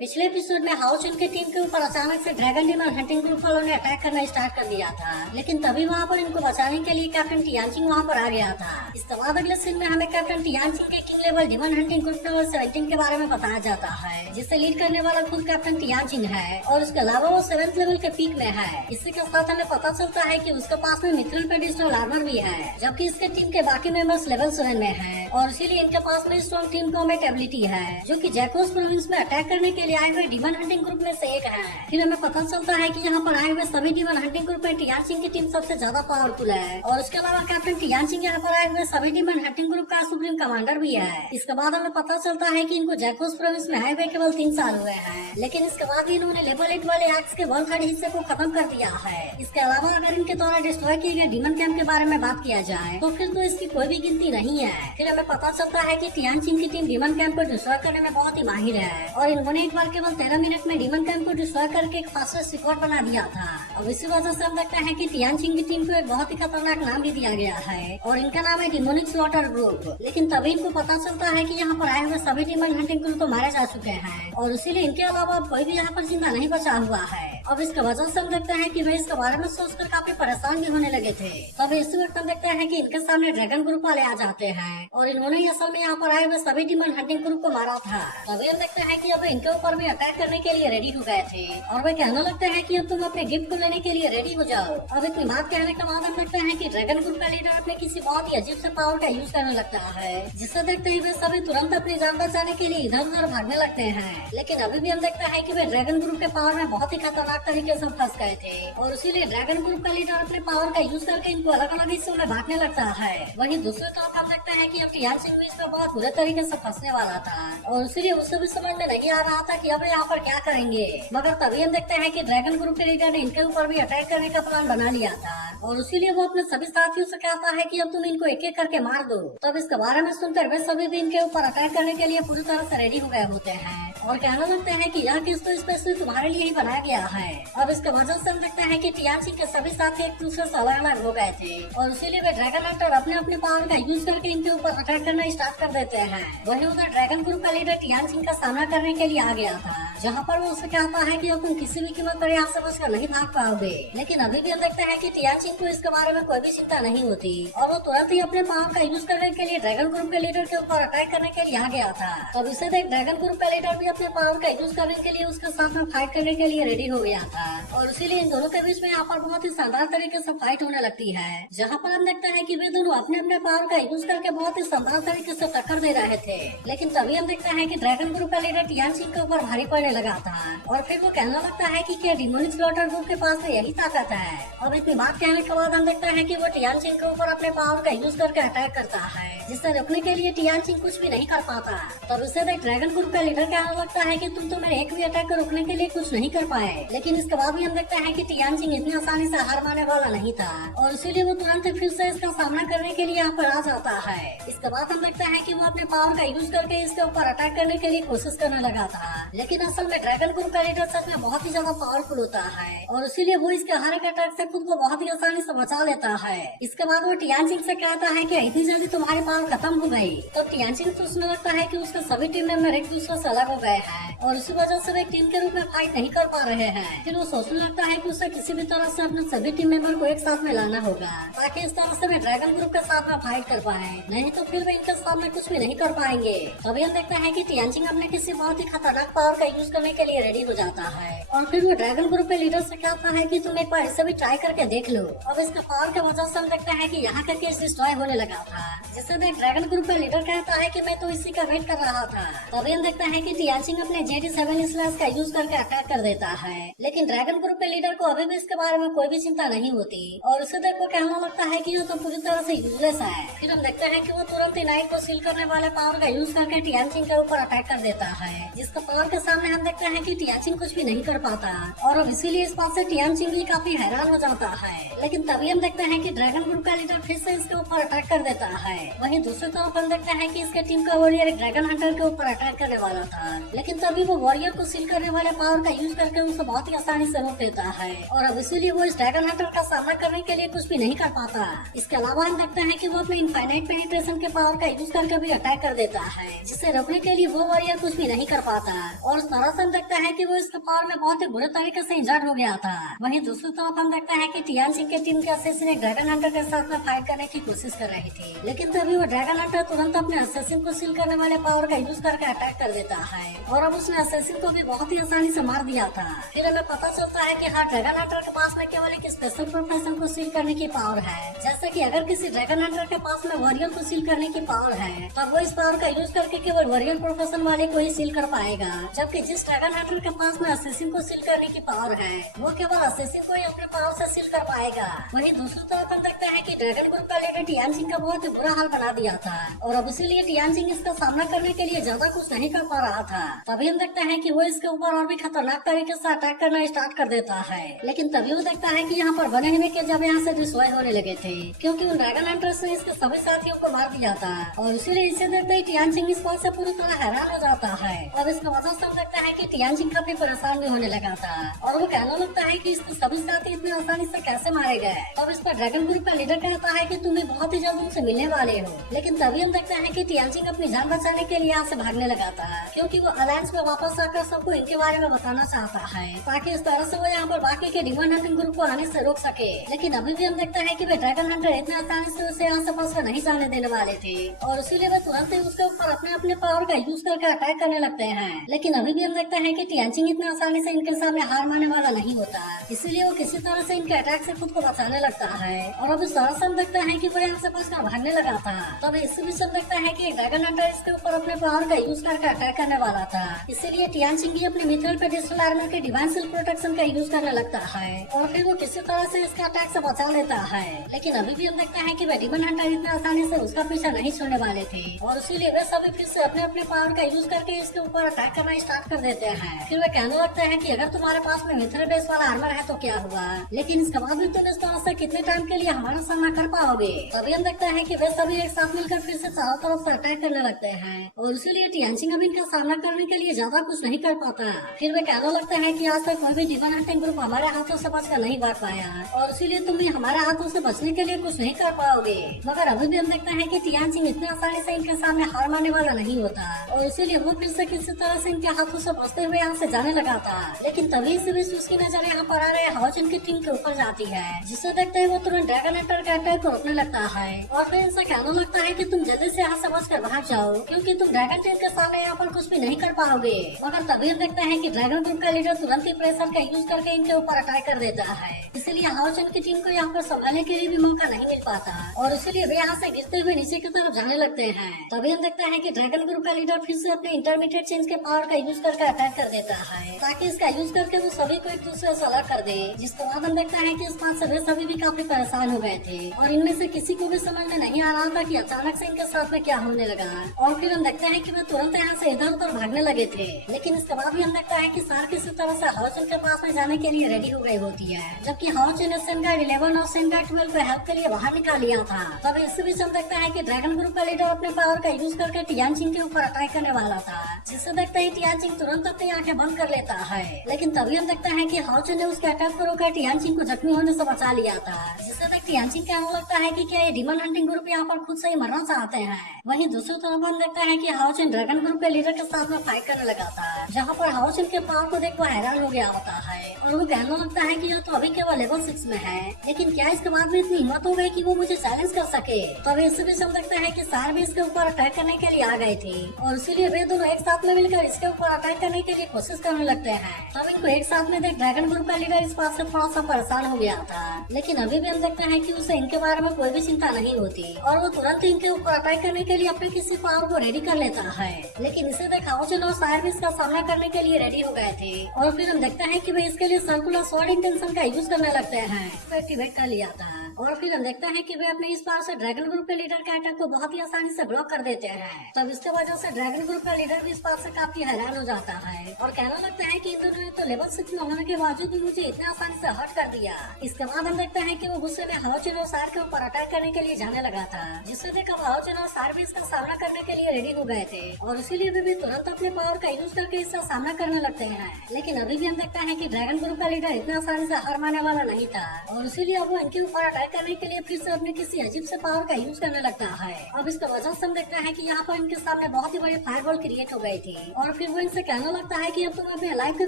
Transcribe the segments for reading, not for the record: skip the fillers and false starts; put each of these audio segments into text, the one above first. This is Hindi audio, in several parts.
पिछले एपिसोड में हाउ चुन की टीम के ऊपर अचानक से ड्रैगन डीमन हंटिंग ग्रुप वालों ने अटैक करना स्टार्ट कर दिया था, लेकिन तभी वहाँ पर इनको बचाने के लिए कैप्टन टियानचिंग वहाँ पर आ गया था। इसके बाद अगले सीन में हमें कैप्टन टियानचिंग के king level demon hunting group level 17 के बारे में बताया जाता है, जिसे लीड करने वाला खुद कैप्टन टियानचिंग है और उसके अलावा वो 7th लेवल के पीक में है। इसी के साथ हमें पता चलता है कि उसके पास में मिथ्रल पेडिस्टल आर्मर भी है, जबकि इसके टीम के बाकी मेंबर्स लेवल 7 में है और इसीलिए इनके पास में स्ट्रॉन्ग टीम कॉम्बैट एबिलिटी है, जो कि जैकोस प्रोविंस में अटैक करने के लिए आए हुए डीमन हंटिंग ग्रुप में से एक है। फिर हमें पता चलता है कि यहाँ पर आए हुए सभी डीमन हंटिंग ग्रुप में टियानचिंग की टीम सबसे ज्यादा पावरफुल है और उसके अलावा कैप्टन टियानचिंग यहाँ पर आए हुए सभी डीमन हंटिंग ग्रुप का सुप्रीम कमांडर भी है। इसके बाद हमें पता चलता है कि इनको जैकोस प्रोविंस में आए हुए केवल 3 साल हुए हैं, लेकिन इसके बाद भी इन्होंने लेवल 8 वाले एक्स के 1/3 हिस्से को खत्म कर दिया है। इसके अलावा अगर इनके द्वारा डिस्ट्रॉय किए गए डीमन कैंप के बारे में बात किया जाए तो फिर तो इसकी कोई भी गिनती नहीं है। फिर हमें पता चलता है कि टियानचिंग की टीम डीमन कैंप को डिस्ट्रॉय करने में बहुत ही माहिर है और इन्होंने एक बार केवल 13 मिनट में डीमन कैंप को डिस्ट्रॉय करके एक फास्टेस्ट रिकॉर्ड बना दिया था। अब इसी वजह से हम देखते हैं कि टियानचिंग की टीम को एक बहुत ही खतरनाक नाम भी दिया गया है और इनका नाम है डिमोनिक स्लॉटर ग्रुप। लेकिन तभी इनको पता चलता है कि यहाँ पर आए हुए सभी डीमन हंटिंग ग्रुप तो मारे जा चुके हैं और इसीलिए इनके अलावा कोई भी यहाँ पर जिंदा नहीं बचा हुआ है। अब इसके वजह से हम देखते हैं कि वे इसके बारे में सोचकर काफी परेशान भी होने लगे थे। तब इसी वक्त हम देखते हैं कि इनके सामने ड्रैगन ग्रुप वाले आ जाते हैं और इन्होंने असल में यहाँ पर आए हुए सभी डीमन हंटिंग ग्रुप को मारा था। तभी हम देखते हैं कि अब इनके ऊपर भी अटैक करने के लिए रेडी हो गए थे और वे कहने लगते हैं कि अब तुम अपने गिफ्ट को लेने के लिए रेडी हो जाओ। अब इतनी बात कहने के बाद हम देखते हैं कि ड्रैगन ग्रुप का लीडर अपने किसी बहुत ही अजीब से पावर का यूज करने लगता है, जिसे देखते ही वे सभी तुरंत अपनी जान बचाने के लिए इधर उधर भागने लगते हैं। लेकिन अभी भी हम देखते हैं कि वे ड्रैगन ग्रुप के पावर में बहुत ही खतरनाक तरीके से फंस गए थे और इसीलिए ड्रैगन ग्रुप का लीडर अपने पावर का यूज करके इनको अलग अलग हिस्सों में बांटने लगता है। वहीं दूसरी तरफ हम देखते हैं कि अब टियानचिंग भी इसमें बहुत बुरे तरीके से फंसने वाला था और इसीलिए उसे भी समझ में नहीं आ रहा था कि अब यहाँ पर क्या करेंगे। मगर तभी हम देखते हैं कि ड्रैगन ग्रुप के लीडर ने इनके ऊपर भी अटैक करने का प्लान बना लिया था और इसीलिए वो अपने सभी साथियों से कहता है कि अब तुम इनको एक एक करके मार दो। तब इसके बारे में सुनकर वे सभी भी इनके ऊपर अटैक करने के लिए पूरी तरह से रेडी हो गए होते हैं और कहने लगते हैं कि यह किस तो स्पेशली तुम्हारे लिए ही बनाया गया है। अब इसके वजह से हम देखते हैं कि टियानचिंग के सभी साथी एक दूसरे से अलग अलग हो गए थे और इसीलिए वे ड्रैगन हंटर अपने अपने पावर का यूज करके इनके ऊपर अटैक करना स्टार्ट कर देते हैं। वहीं उधर ड्रैगन ग्रुप का लीडर टियानचिंग का सामना करने के लिए आ गया था, जहाँ पर वो उसे कहता है कि अब तुम किसी भी कीमत पर यहाँ से बचकर नहीं भाग पाओगे। लेकिन अभी भी हम देखते हैं कि टियानचिंग को इसके बारे में कोई भी चिंता नहीं होती और वो तुरंत ही अपने पावर का यूज करने के लिए ड्रैगन ग्रुप के लीडर के ऊपर अटैक करने के लिए आ गया था। तब इसे देख ड्रैगन ग्रुप का लीडर भी अपने पावर का यूज करने के लिए उसके साथ में फाइट करने के लिए रेडी हो गया था और इसीलिए इन दोनों के बीच में यहाँ पर बहुत ही शानदार तरीके से फाइट होने लगती है, जहाँ पर हम देखते हैं कि वे दोनों अपने अपने पावर का यूज करके बहुत ही शानदार तरीके से टक्कर दे रहे थे। लेकिन तभी हम देखते हैं कि ड्रैगन ग्रुप का लीडर टियानचिंग के ऊपर भारी पड़ने लगा था और फिर वो कहने लगता है कि क्या डिमोनिक स्लॉटर ग्रुप के पास में यही ताकत है। अब इतनी बात कहने के बाद हम देखते हैं कि वो टियानचिंग के ऊपर अपने पावर का यूज करके अटैक करता है, जिससे रोकने के लिए टियानचिंग कुछ भी नहीं कर पाता। तब उसे देख ड्रैगन ग्रुप का लीडर कहने लगता है कि तुम तो मेरे एक भी अटैक को रोकने के लिए कुछ नहीं कर पाए। लेकिन इसके बाद भी हम देखते हैं कि टियानचिंग इतनी आसानी से हार मानने वाला नहीं था और इसीलिए वो तुरंत फिर से इसका सामना करने के लिए यहाँ पर आ जाता है। इसके बाद हम देखते हैं कि वो अपने पावर का यूज करके इसके ऊपर अटैक करने के लिए कोशिश करने लगा था, लेकिन असल में ड्रैगन ग्रुप का लीडर सच में बहुत ही ज्यादा पावरफुल होता है और इसीलिए वो इसके हर एक अटैक से खुद को बहुत ही आसानी से बचा लेता है। इसके बाद वो टियानचिंग से कहता है कि इतनी जल्दी तुम्हारी पावर खत्म हो गई। तो टियानचिंग सोचने लगता है कि उसके सभी टीम मेंबर एक दूसरे से अलग हो गए हैं और इसी वजह से वे टीम के रूप में फाइट नहीं कर पा रहे हैं। फिर वो सोचने लगता है कि उसे किसी भी तरह से अपने सभी टीम मेंबर को एक साथ में लाना होगा ताकि इस तरह से वे ड्रैगन ग्रुप के साथ में फाइट कर पाए, नहीं तो फिर वे इनके सामने कुछ भी नहीं कर पाएंगे। तभी हम देखते हैं कि टियानचिंग अपने किसी बहुत ही खतरनाक पावर का यूज करने के लिए रेडी हो जाता है और फिर वो ड्रैगन ग्रुप के लीडर से कहता है कि तुम एक बार इसे भी ट्राई करके देख लो। अब इसके पावर के वजह से हम देखते हैं कि यहाँ का केस डिस्ट्रॉय होने लगा था, जिससे देख ड्रैगन ग्रुप का लीडर कहता है कि मैं तो इसी का वेट कर रहा था। तभी हम देखते हैं कि टियानचिंग अपने JT7 स्लैश का यूज करके अटैक कर देता है, लेकिन ड्रैगन ग्रुप के लीडर को अभी भी इसके बारे में कोई भी चिंता नहीं होती और उसे देख वो कहने लगता है कि ये तो पूरी तरह से यूजलेस है। फिर हम देखते हैं कि वो तुरंत ही नाइट को सील करने वाले पावर का यूज करके टियानचिंग के ऊपर अटैक कर देता है, जिसका पावर के सामने हम देखते हैं कि टियानचिंग कुछ भी नहीं कर पाता और अब इसीलिए इस बात से टियानचिंग भी काफी हैरान हो जाता है। लेकिन तभी हम देखते हैं कि ड्रैगन ग्रुप का लीडर फिर से इसके ऊपर अटैक कर देता है। वहीं दूसरी तरफ हम देखते हैं कि इसके टीम का वॉरियर एक ड्रैगन हंटर के ऊपर अटैक करने वाला था, लेकिन तभी वो वॉरियर को सील करने वाले पावर का यूज करके उसे बहुत ही आसानी से रोक देता है और अब इसीलिए वो इस ड्रैगन हंटर का सामना करने के लिए कुछ भी नहीं कर पाता। इसके अलावा हम देखते हैं कि वो अपने इनफाइनाइट पेनिट्रेशन के पावर का यूज करके भी अटैक कर देता है, जिसे रोकने के लिए वो वॉरियर कुछ भी नहीं कर पाता और इस तरह तरफ हम देखते हैं कि वो इसके पावर में बहुत ही बुरे तरीके से इंजर्ड हो गया था। वहीं दूसरी तरफ हम देखते हैं कि टियानचिंग के टीम के असेसिन एक ड्रैगन हंटर के साथ में फाइट करने की कोशिश कर रही थी, लेकिन तभी वो ड्रैगन हंटर तुरंत अपने असेसिन को सील करने वाले पावर का यूज करके अटैक कर देता है और अब उसने असेसिन को भी बहुत ही आसानी से मार दिया था। फिर हमें पता चलता है कि हाँ, ड्रैगन हंटर के पास में केवल एक स्पेशल प्रोफेशन को सील करने की पावर है। जैसे कि अगर किसी ड्रैगन हंटर के पास में वॉरियर को सील करने की पावर है, तब वो इस पावर का यूज करके केवल वॉरियर प्रोफेशन वाले को ही सील कर पाएगा, जबकि जिस ड्रैगन हंटर के पास में असेसिन को सील करने की पावर है, वो केवल असेसिन को ही अपने पावर से सील कर पाएगा। वहीं दूसरी तरफ हम देखते हैं कि ड्रैगन ग्रुप का लीडर टियानचिंग का बहुत ही बुरा हाल बना दिया था और अब इसीलिए टियानचिंग इसका सामना करने के लिए ज्यादा कुछ नहीं कर पा रहा था। तभी हम देखते हैं कि वो इसके ऊपर और भी खतरनाक तरीके से अटैक करना स्टार्ट कर देता है, लेकिन तभी वो देखता है कि यहाँ पर बने हुए के जब यहाँ से डिस्ट्रॉय होने लगे थे, क्योंकि उन ड्रैगन हंटर्स ने इसके सभी साथियों को मार दिया था और इसीलिए इसे देखते ही टियानचिंग इस बात से पूरी तरह हैरान हो जाता है और इसके वजह से हम देखते हैं कि टियानचिंग काफी परेशान भी होने लगा था और वो कहने लगता है कि इसके सभी साथी इतनी आसानी से कैसे मारे गए। तब इस पर ड्रैगन ग्रुप का लीडर कहता है कि तुम्हें बहुत ही जल्द उनसे मिलने वाले हो, लेकिन तभी हम देखते हैं कि टियानचिंग अपनी जान बचाने के लिए यहाँ से भागने लगा था, क्योंकि वो अलायंस में वापस आकर सबको इनके बारे में बताना चाहता है ताकि इस तरह से वो यहाँ पर बाकी के डिमन हंटिंग ग्रुप को आने से रोक सके। लेकिन अभी भी हम देखते हैं कि वे ड्रैगन हंटर इतने आसानी से उसे यहाँ से बस नहीं जाने देने वाले थे और इसीलिए वे तुरंत ही उसके ऊपर अपने पावर का यूज करके अटैक करने लगते हैं। लेकिन अभी भी हम देखते हैं कि टियानचिंग इतने आसानी से इनके सामने हार मानने वाला नहीं होता, इसीलिए वो किसी तरह से इनके अटैक से खुद को बचाने लगता है और अब इस तरह से हम देखते हैं कि वो यहाँ से बचकर भागने लगा था। तब इसी बीच हम देखते हैं कि ड्रैगन हंटर इसके ऊपर अपने पावर का यूज करके अटैक करने वाला था, इसीलिए टियानचिंग भी अपने मिथ्रल पे डिजिटल आर्मर के डिवाइन सील प्रोटेक्शन का यूज करने लगता है और फिर वो किसी तरह से इसके अटैक से बचा लेता है। लेकिन अभी भी हम देखते हैं कि वे डिमन हंटर इतने आसानी से उसका पीछा नहीं छोड़ने वाले थे और इसीलिए वे सभी फिर से अपने पावर का यूज करके इसके ऊपर अटैक करना स्टार्ट कर देते हैं। फिर वे कहने लगते हैं कि अगर तुम्हारे पास में मिथ्रल बेस वाला आर्मर है तो क्या हुआ, लेकिन इसके बाद भी तुम इस तरह से कितने टाइम के लिए हमारा सामना कर पाओगे। तभी हम देखते हैं कि वे सभी एक साथ मिलकर फिर से चारों तरफ से अटैक करने लगते हैं और इसीलिए टियानचिंग अब इनका सामना करने के लिए ज्यादा कुछ नहीं कर पाता। फिर वे कहने लगते हैं कि आज तक कोई भी डिमन हंटिंग ग्रुप हमारे हाथों से बचकर नहीं भाग पाया और इसीलिए तुम भी हमारे हाथों से बचने के लिए कुछ नहीं कर पाओगे। मगर अभी भी हम देखते हैं कि टियानचिंग इतने आसानी से इनके सामने हार मानने वाला नहीं होता और इसीलिए वो फिर से किसी तरह से इनके हाथों से बचते हुए यहाँ से जाने लगा था। लेकिन तभी इसी बीच उसकी नजर यहाँ पर आ रहे हाओजिन की टीम के ऊपर जाती है, जिसे देखते ही वो तुरंत ड्रैगन हंटर के अटैक को रोकने लगता है और फिर इनसे कहने लगता है कि तुम जल्दी से यहाँ से बचकर भाग जाओ, क्योंकि तुम ड्रैगन टीम के सामने यहाँ पर कुछ भी नहीं कर पाओगे। मगर तभी हम देखते हैं कि ड्रैगन ग्रुप का लीडर तुरंत ही प्रेशर का यूज करके इनके ऊपर अटैक कर देता है, इसीलिए हाओजिन की टीम को यहाँ पर संभालने के लिए भी मौका नहीं मिल पाता और इसीलिए वे यहाँ से गिरते हुए नीचे की तरफ जाने लगते हैं। तभी हम देखते हैं कि ड्रैगन ग्रुप का लीडर फिर से अपने इंटरमीडिएट चेंज के पावर का यूज करके अटैक कर देता है ताकि इसका यूज करके वो सभी को एक दूसरे से अलग कर दे। जिसके बाद हम देखते हैं कि इस बात से वे सभी भी काफी परेशान हो गए थे और इनमें से किसी को भी समझ में नहीं आ रहा था कि अचानक से इनके साथ में क्या होने लगा और फिर हम देखते हैं कि वे तुरंत यहाँ से इधर उधर भागने लगे थे। लेकिन इसके बाद भी हम देखते हैं कि सार किसी तरह से हाउचन के पास में जाने के लिए रेडी हो गई होती है, जबकि हाउचन ने सेनगार्ड 11 और सेनगार्ड 12 को हेल्प के लिए बाहर निकाल लिया था। तब इसी बीच हम देखते हैं कि ड्रैगन ग्रुप का लीडर अपने पावर का यूज करके टियानचिंग के ऊपर अटैक करने वाला था, जिसे देखते ही टियानचिंग तुरंत अपनी आंखें बंद कर लेता है। लेकिन तभी हम देखते हैं कि हाउचन ने उसके अटैक को रोकर टियानचिंग को जख्मी होने से बचा लिया था, जिससे देख टियानचिंग कहने लगता है कि क्या ये डिमन हंटिंग ग्रुप यहाँ पर खुद से ही मरना चाहते हैं। वहीं दूसरी तरफ हम देखते हैं कि हाउचन ड्रैगन ग्रुप के लीडर के साथ में फाइट करने लगा था, जहाँ पर हाउचन के पावर को देख वो हैरान हो गया होता है और वो कहने लगता है कि यह तो अभी केवल लेवल 6 में है, लेकिन क्या इसके बाद भी इतनी हिम्मत हो गई कि वो मुझे चैलेंज कर सके। तभी इसी बीच हम देखते हैं कि सार भी इसके ऊपर अटैक करने के लिए आ गए थे और इसीलिए वे दोनों एक साथ में मिलकर इसके ऊपर अटैक करने के लिए कोशिश करने लगते हैं। तब इनको एक साथ में देख ड्रैगन ग्रुप का लीडर इस बात से थोड़ा सा परेशान हो गया था, लेकिन अभी भी हम देखते हैं कि उसे इनके बारे में कोई भी चिंता नहीं होती और वो तुरंत इनके ऊपर अटैक करने के लिए अपने किसी पावर को रेडी कर लेता है। लेकिन इसे देख हाउचन और सार भी इसका सामना करने के लिए रेडी हो गए थे और फिर हम देखते हैं कि वे इसके लिए सर्कुलर स्वॉर्ड इंटेंशन का यूज करने लगते हैं, एक्टिवेट कर लिया था और फिर हम देखते हैं कि वे अपने इस पावर से ड्रैगन ग्रुप के लीडर के अटैक को बहुत ही आसानी से ब्लॉक कर देते हैं। तब इसके वजह से ड्रैगन ग्रुप का लीडर भी इस बात से काफी हैरान हो जाता है और कहने लगता है कि इन दोनों ने तो लेवल 6 में होने के बावजूद भी मुझे इतने आसानी से हर्ट कर दिया। इसके बाद हम देखते हैं कि वो गुस्से में हाओचन और सार के ऊपर अटैक करने के लिए जाने लगा था, जिससे देख अब हाओचन और सार भी इसका सामना करने के लिए रेडी हो गए थे और इसीलिए वे भी तुरंत अपने पावर का यूज करके इसका सामना करने लगते हैं। लेकिन अभी भी हम देखते हैं कि ड्रैगन ग्रुप का लीडर इतना आसानी से हार मानने वाला नहीं था और इसीलिए अब वो इनके ऊपर अटैक करने के लिए फिर से अपने किसी अजीब से पावर का यूज करने लगता है। अब इसका वजह से हम देखते हैं कि यहाँ पर इनके सामने बहुत ही बड़ी फायरबॉल क्रिएट हो गई थी और फिर वो इनसे कहने लगता है कि अब तुम अपने लाइफ के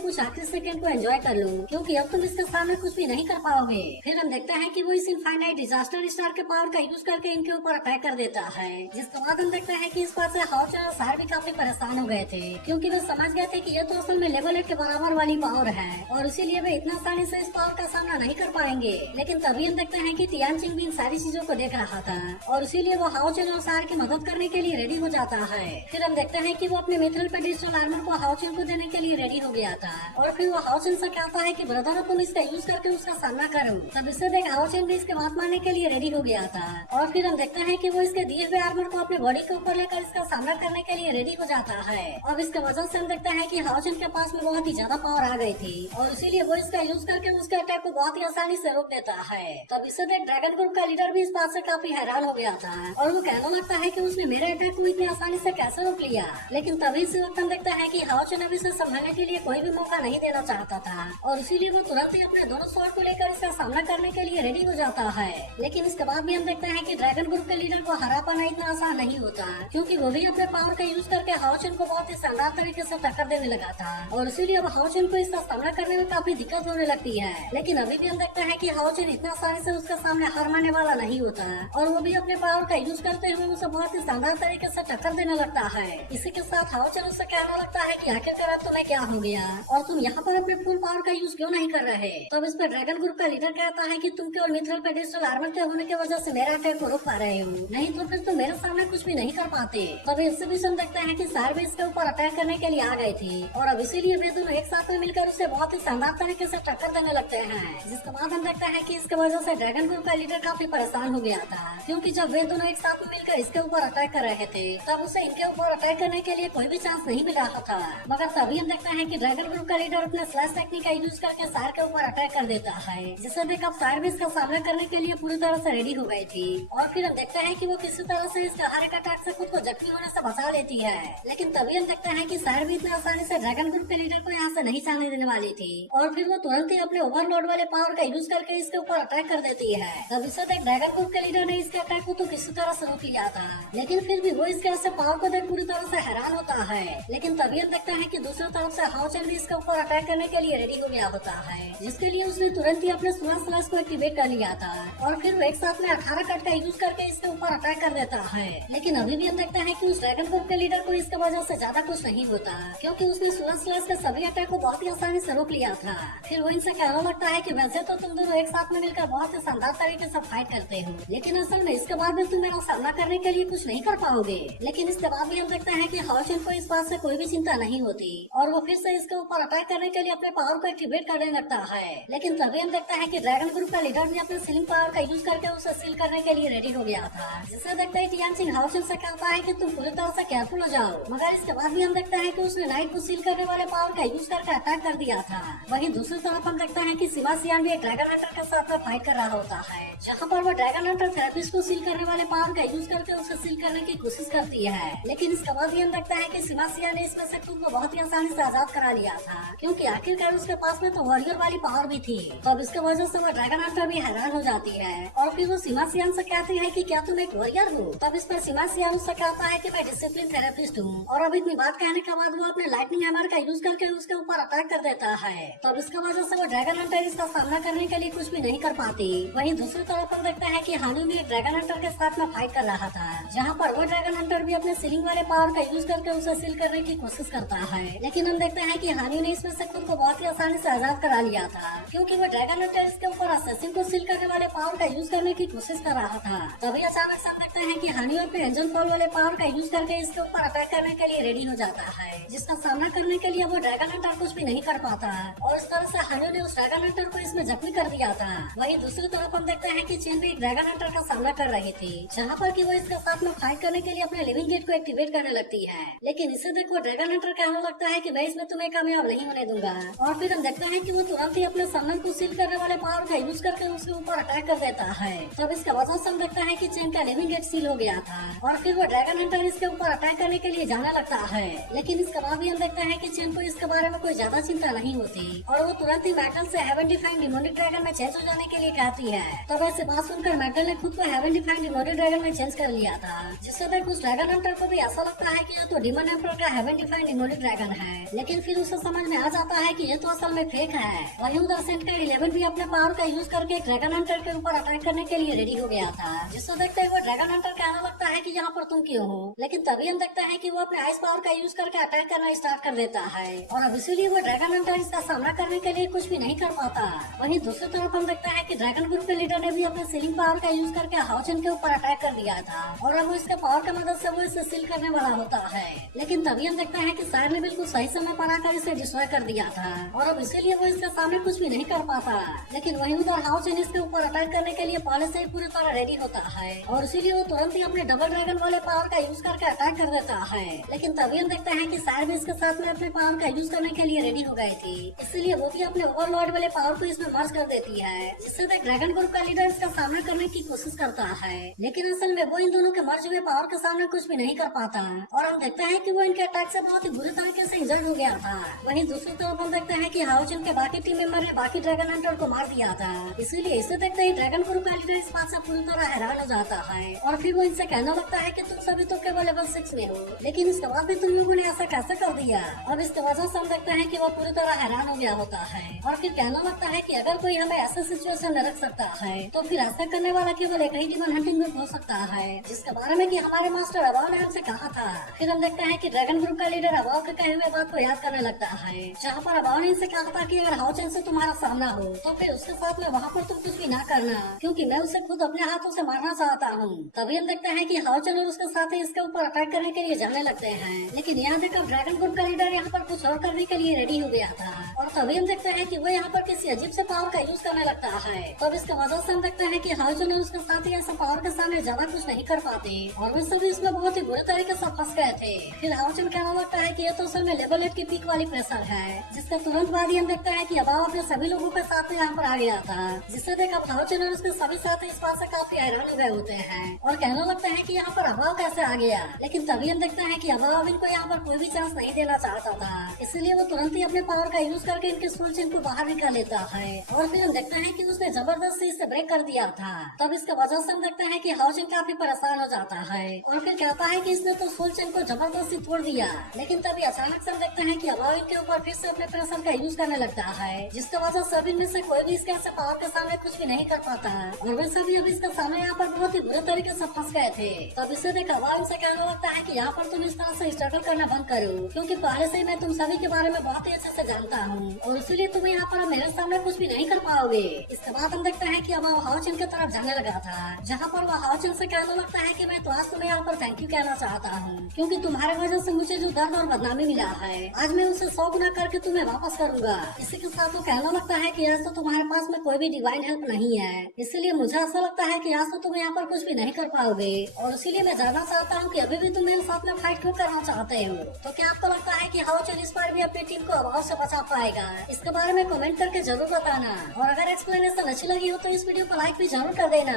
कुछ आखिरी सेकंड को एंजॉय कर लो, क्योंकि अब तुम इसके सामने कुछ भी नहीं कर पाओगे। फिर हम देखते हैं कि वो इस इनफाइनाइट डिजास्टर स्टार के पावर का यूज करके इनके ऊपर अटैक कर देता है, जिसके बाद हम देखते हैं कि इस बात से हाओचन और सार भी काफी परेशान हो गए थे, क्योंकि वे समझ गए थे कि ये तो असल में लेवल 8 के बराबर वाली पावर है और इसीलिए वे इतना आसानी से इस पावर का सामना नहीं कर पाएंगे। लेकिन तभी हम देखते हैं कि टियानचिंग भी इन सारी चीजों को देख रहा था और इसीलिए वो हाओचन और सार की मदद करने के लिए रेडी हो जाता है। फिर हम देखते हैं कि वो अपने मिथल पे डिजिटल आर्मर को हाओचन को देने के लिए रेडी हो गया था और फिर वो हाओचन से कहता है कि ब्रदर तुम इसका यूज करके उसका सामना करो। तब इससे देख हाओचन भी इसके बात मानने के लिए रेडी हो गया था और फिर हम देखते हैं कि वो इसके दिए हुए आर्मर को अपने बॉडी के ऊपर लेकर इसका सामना करने के लिए रेडी हो जाता है। अब इसके वजह से हम देखते हैं कि हाओचन के पास में बहुत ही ज्यादा पावर आ गई थी और इसीलिए वो इसका यूज करके उसके अटैक को बहुत ही आसानी से रोक देता है। तब इससे देख ड्रैगन ग्रुप का लीडर भी इस बात से काफी हैरान हो गया था और वो कहने लगता है कि उसने मेरे अटैक को इतनी आसानी से कैसे रोक लिया। लेकिन तभी इसी वक्त हम देखते हैं कि हाओचन अभी से संभालने के लिए कोई भी मौका नहीं देना चाहता था और इसीलिए वो तुरंत ही अपने दोनों स्वॉर्ड को लेकर इसका सामना करने के लिए रेडी हो जाता है। लेकिन इसके बाद भी हम देखते हैं कि ड्रैगन ग्रुप के लीडर को हरा पाना इतना आसान नहीं होता, क्योंकि वो भी अपने पावर का यूज करके हाओचन को बहुत ही शानदार तरीके से टक्कर देने लगा था और इसीलिए अब हाओचन को इसका सामना करने में काफी दिक्कत होने लगती है। लेकिन अभी भी हम देखते हैं कि हाओचन इतना आसानी से उसके सामने हार मानने वाला नहीं होता और वो भी अपने पावर का यूज करते हुए उसे बहुत ही शानदार तरीके से टक्कर देने लगता है। इसी के साथ हाओचन उससे कहने लगता है कि आखिरकार अब तुम्हें क्या हो गया और तुम यहाँ पर अपने फुल पावर का यूज क्यों नहीं कर रहे। तब इस पर ड्रैगन ग्रुप का लीडर कहता है कि तुम केवल मिथरल पे डिजिटल आर्मर के होने की वजह से मेरा अटैक को रोक पा रहे हो, नहीं तो फिर तुम मेरे सामने कुछ भी नहीं कर पाते। तब इससे भी हम देखते हैं कि सार भी इसके ऊपर अटैक करने के लिए आ गई थी और अब इसीलिए वे दोनों एक साथ में मिलकर उसे बहुत ही शानदार तरीके से टक्कर देने लगते हैं। जिसके बाद हम देखते हैं कि इसके वजह से ड्रैगन ग्रुप का लीडर काफी परेशान हो गया था, क्योंकि जब वे दोनों एक साथ में मिलकर इसके ऊपर अटैक कर रहे थे तब उसे इनके ऊपर अटैक करने के लिए कोई भी चांस नहीं मिल रहा था। मगर तभी हम देखते हैं कि ड्रैगन ग्रुप का लीडर अपने स्लैश टेक्निक का यूज करके सार के ऊपर अटैक कर देता है, जिससे देख अब सार भी इसका सामना करने के लिए पूरी तरह से रेडी हो गई थी और फिर हम देखते हैं कि वो किसी तरह से इसके हर एक अटैक से खुद को जख्मी होने से बचा लेती है। लेकिन तभी हम देखते हैं कि सार भी इतना आसानी से ड्रैगन ग्रुप के लीडर को यहाँ से नहीं जाने देने वाली थी और फिर वो तुरंत ही अपने ओवरलोड वाले पावर का यूज करके इसके ऊपर अटैक कर देती है। तब इससे देख ड्रैगन ग्रुप के लीडर ने इसके अटैक को तो किसी तरह से रोक लिया था, लेकिन फिर भी वो इसके ऐसे पावर को देख पूरी तरह से हैरान होता है। लेकिन तभी हम देखते हैं कि दूसरी तरफ से हाओचन भी इसके ऊपर अटैक करने के लिए रेडी हो गया होता है, जिसके लिए उसने तुरंत ही अपने सुना स्लैश को एक्टिवेट कर लिया था और फिर वो एक साथ में 18 कट का यूज करके इसके ऊपर अटैक कर देता है। लेकिन अभी भी हम देखते हैं कि उस ड्रैगन ग्रुप के लीडर को इसके वजह से ज्यादा कुछ नहीं होता, क्योंकि उसने सुना स्लैश के सभी अटैक को बहुत ही आसानी से रोक लिया था। फिर वो इनसे कहने लगता है कि वैसे तो तुम दोनों एक साथ में मिलकर बहुत ही शानदार तरीके से फाइट करते हो, लेकिन असल में इसके बाद भी तुम मेरा सामना करने के लिए कुछ नहीं कर पाओगे। लेकिन इसके बाद भी हम देखते हैं कि हाओचन को इस बात से कोई भी चिंता नहीं होती और वो फिर से इसके ऊपर अटैक करने के लिए अपने पावर को एक्टिवेट करने लगता है। लेकिन तभी हम देखते हैं कि ड्रैगन ग्रुप का लीडर भी अपने सीलिंग पावर का यूज करके उसे सील करने के लिए रेडी हो गया था, जिससे देखते हैं टियानचिंग हाओचन से कहता है कि तुम पूरी तरह से केयरफुल हो जाओ। मगर इसके बाद भी हम देखते हैं कि उसने नाइट को सील करने वाले पावर का यूज करके अटैक कर दिया था। वहीं दूसरी तरफ हम देखते हैं कि सीमा सियान भी एक ड्रैगन हंटर के साथ में फाइट कर रहा होता है, जहाँ पर वो ड्रैगन हंटर थेरेपिस्ट को सील करने वाले पावर का यूज करके उसे सील करने की कोशिश करती है। लेकिन इसके बाद भी हम देखते हैं कि सीमा सियान ने इसमें से खुद को बहुत ही आसानी से आजाद करा लिया था, क्योंकि आखिरकार उसके पास में तो वॉरियर वाली पावर भी थी। तब इसके वजह से वो ड्रैगन हंटर भी हैरान हो जाती है और फिर वो सीमा सियान से कहती है कि क्या तुम एक वॉरियर हो। तब इस पर सीमा सियान उससे कहता है कि मैं डिसिप्लिन थेरेपिस्ट हूँ और अब इतनी बात कहने के बाद वो अपने लाइटनिंग हैमर का यूज करके उसके ऊपर अटैक कर देता है। तब इसके वजह से वो ड्रैगन हंटर इसका सामना करने के लिए कुछ भी नहीं कर पाती। वहीं दूसरी तरफ हम देखते हैं कि हानी भी एक ड्रैगन हंटर के साथ में फाइट कर रहा था, जहाँ पर वो ड्रैगन हंटर भी अपने सीलिंग वाले पावर का यूज करके उसे सील करने की कोशिश करता है। लेकिन हम देखते हैं कि हानी ने इसमें से खुद को बहुत ही आसानी से आजाद करा लिया था, क्योंकि वो ड्रैगन हंटर इसके ऊपर असैसिन को सील करने वाले पावर का यूज करने की कोशिश कर रहा था। तभी अचानक से हम देखते हैं कि हानी अपने एंजल फॉल वाले पावर का यूज करके इसके ऊपर अटैक करने के लिए रेडी हो जाता है, जिसका सामना करने के लिए वो ड्रैगन हंटर कुछ भी नहीं कर पाता और इस तरह से हानी ने उस ड्रैगन हंटर को इसमें जख्मी कर दिया था। वहीं दूसरी तरफ हम देखते हैं कि चीन भी एक ड्रैगन हंटर का सामना कर रही थी, जहाँ पर कि वो इसके साथ में फाइट करने के लिए अपने लिविंग गेट को एक्टिवेट करने लगती है। लेकिन इसे देख वो ड्रैगन हंटर कहने लगता है कि मैं इसमें तुम्हें कामयाब नहीं होने करने दूंगा। और फिर हम देखते हैं कि वो तुरंत ही अपने सन्नन को सील करने वाले पावर का यूज करके उसके ऊपर अटैक कर देता है। तब इसका वजह से हम देखते हैं कि चेन का लिविंग गेट सील हो गया था और फिर वो ड्रैगन हंटर इसके ऊपर अटैक करने के लिए जाने लगता है। लेकिन इसके बाद भी हम देखते हैं कि चेन को इसके बारे में कोई ज्यादा चिंता नहीं होती और वो तुरंत ही मेटल से हेवन डिफाइंड डिमोनिक ड्रैगन में चेंज हो जाने के लिए कहती है। तब ऐसे बात सुनकर मेटल ने खुद को हेवन डिफाइंड डिमोनिक ड्रैगन में चेंज कर लिया था, जिससे देख उस ड्रैगन हंटर को भी ऐसा लगता है कि ये तो डिमन एम्परर का हेवन डिफाइंड डिमोनिक ड्रैगन है। लेकिन फिर उसे समझ में आ जाता है कि ये तो असल में फेक है। वहीं उधर सेंटकाइड 11 भी अपने पावर का यूज करके ड्रैगन हंटर के ऊपर अटैक करने के लिए रेडी हो गया था, जिसको देखते हुए ड्रैगन हंटर कहने लगता है कि यहाँ पर तुम क्यों हो। लेकिन तभी हम देखते हैं कि वो अपने आइस पावर का यूज करके अटैक करना स्टार्ट कर देता है और अब इसीलिए वो ड्रैगन हंटर इसका सामना करने के लिए कुछ भी नहीं कर पाता। वहीं दूसरी तरफ हम देखते हैं कि ड्रैगन ग्रुप के लीडर ने भी अपने सीलिंग पावर का यूज करके हाउचन के ऊपर अटैक कर दिया था और अब इसके पावर की मदद से वो इसे सील करने वाला होता है। लेकिन तभी हम देखते हैं कि सायर ने बिल्कुल सही समय पर आकर इसे डिस्ट्रॉय कर दिया था और अब इसीलिए वो इसके सामने कुछ भी नहीं कर पाता। लेकिन वहीं उधर हाउचन इसके ऊपर अटैक करने के लिए पहले से ही पूरी तरह रेडी होता है और इसीलिए वो तुरंत ही अपने डबल ड्रैगन वाले पावर का यूज करके अटैक कर देता है। लेकिन तभी हम देखते हैं कि सायर भी इसके साथ में अपने पावर का यूज करने के लिए रेडी हो गई थी, इसलिए वो भी अपने ओवरलॉर्ड वाले पावर को इसमें मर्ज कर देती है, जिससे ड्रैगन ग्रुप का लीडर इसका सामना करने की कोशिश करता है। लेकिन असल में वो इन दोनों के मर्ज हुए पावर के सामने कुछ भी नहीं कर पाता और हम देखते हैं कि वो इनके अटैक से बहुत ही बुरी तरीके से इंजर्ड हो गया था। वहीं दूसरी तरफ हम देखते हैं कि हाउचन के बाकी टीम मेंबर ने बाकी ड्रैगन हंटर को मार दिया था, इसीलिए इसे देखते ही ड्रैगन ग्रुप का लीडर इस बात से पूरी तरह हैरान हो जाता है और फिर वो इनसे कहना लगता है कि तुम सभी तो केवल लेवल 6 में हो, लेकिन इसके बाद भी तुम लोगों ने ऐसा कैसे कर दिया। अब इसके वजह से हम देखते हैं कि वो पूरी तरह हैरान हो गया होता है और फिर कहना लगता है कि अगर कोई हमें ऐसे सिचुएशन में रख सकता है तो फिर ऐसा करने वाला केवल एक ही डिमन हंटिंग ग्रुप हो सकता है, जिसके बारे में कि हमारे मास्टर अबाव ने हमसे कहा था। फिर हम देखते हैं कि ड्रैगन ग्रुप का लीडर अबाव के कहे हुए बात को याद करने लगता है, जहाँ पर अबाव ने इनसे कहा था कि अगर हाउचन से तुम्हारा सामना हो तो फिर उसके साथ में वहाँ पर तुम कुछ भी ना करना, क्योंकि मैं उसे खुद अपने हाथों से मारना चाहता हूँ। तभी हम देखते हैं कि हाउचन और उसके साथ ही इसके ऊपर अटैक करने के लिए जाने लगते हैं। लेकिन यहाँ देखकर ड्रैगन ग्रुप का लीडर यहाँ पर कुछ और करने के लिए रेडी हो गया था और तभी हम देखते हैं कि वो यहाँ पर किसी अजीब से पावर का यूज करने लगता है। तब इसके वजह से हम देखते हैं कि हाउचन और उसके साथ ही ऐसा पावर के सामने ज्यादा कुछ नहीं कर पाते और वे सभी इसमें बहुत ही बुरे तरीके से फंस गए थे। फिर हाउचन कहना लगता है कि ये तो असल में लेवल 8 की पीक वाली प्रेशर है, जिसके तुरंत बाद ही हम देखते हैं कि अबाव अपने सभी लोगों के साथ यहाँ पर आ गया था, जिससे देख अब हाउचन और उसके सभी साथी इस बात से काफी हैरान हो गए होते हैं और कहने लगते हैं कि यहाँ पर अबाव कैसे आ गया। लेकिन तभी हम देखते हैं कि अबाव इनको यहाँ पर कोई भी चांस नहीं देना चाहता था, इसलिए वो तुरंत ही अपने पावर का यूज करके इनके सोल चेन को बाहर निकाल लेता है और फिर हम देखते हैं कि उसने जबरदस्ती इसे ब्रेक कर दिया था। तब इसके वजह से हम देखते हैं कि हाउचन काफी परेशान हो जाता है और फिर कहता है कि इसने तो सोल चेन को जबरदस्ती तोड़ दिया। लेकिन तभी अचानक से हम देखते हैं कि अबाव इनके ऊपर फिर से अपने प्रेशर का यूज करने लगता है, जिसके वजह से सभी में से कोई भी इसके ऐसे पावर के सामने कुछ भी नहीं कर पाता और वे सभी अभी इसके सामने यहाँ पर बहुत ही बुरे तरीके से फंस गए थे। तब इसे देख अबाव इनसे कहने लगता है कि यहाँ पर तुम इस तरह से स्ट्रगल करना बंद करो, क्योंकि पहले से ही मैं तुम सभी के बारे में बहुत ही अच्छे से जानता हूँ और इसीलिए तुम यहाँ पर मेरे सामने कुछ भी नहीं कर पाओगे। इसके बाद हम देखते हैं कि अब वो हाउचन की तरफ जाने लगा था, जहाँ पर वो हाउचन से कहने लगता है कि मैं तो आज तुम्हें यहाँ पर थैंक यू कहना चाहता हूँ, क्योंकि तुम्हारे वजह से मुझे जो दर्द और बदनामी मिला है आज मैं उसे 100 गुना करके तुम्हें वापस करूंगा। इसी के साथ वो कहना लगता है कि आज तो तुम्हारे पास में कोई भी डिवाइन हेल्प नहीं है, इसलिए मुझे ऐसा लगता है कि आज तो तुम यहाँ पर कुछ भी नहीं कर पाओगे और इसीलिए मैं जानना चाहता हूँ कि अभी भी तुम मेरे साथ में फाइट क्यों करना चाहते हो। तो क्या आपको लगता है कि हाउचन इस बार भी अपनी टीम को अभाव से बचा पाएगा? इसके बारे में कमेंट करके जरूर बताना और अगर एक्सप्लेनेशन अच्छी लगी हो तो इस वीडियो को लाइक भी जरूर कर देना।